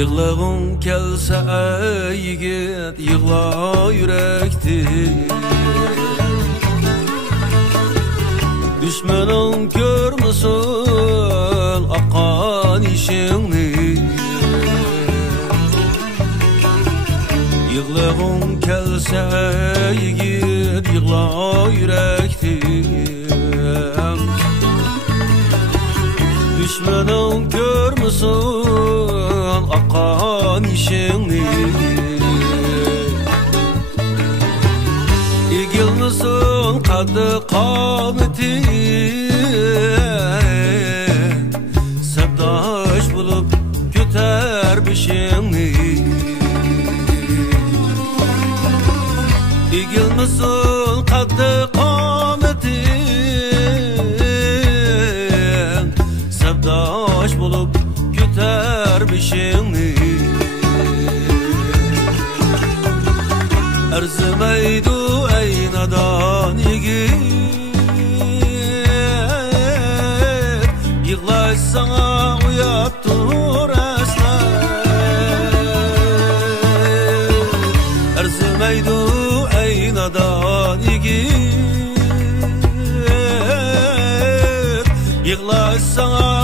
Yıllığın kelse yigit yığla yürekti. Düşmanın görmüsün akan işini. Yıllığın kelse yigit yığla yürekti. Düşmanın görmüsün akan işini. İgilmisin kadı kameti. Sevdaş bulup göter bişini. İgilmisin kadı kameti. Sevdaş bulup göter bişini. Erzimeydu ey nadan yigit. Yıklaş sana uyap dur esler. Erzimeydu ey nadan yigit. Yıklaş sana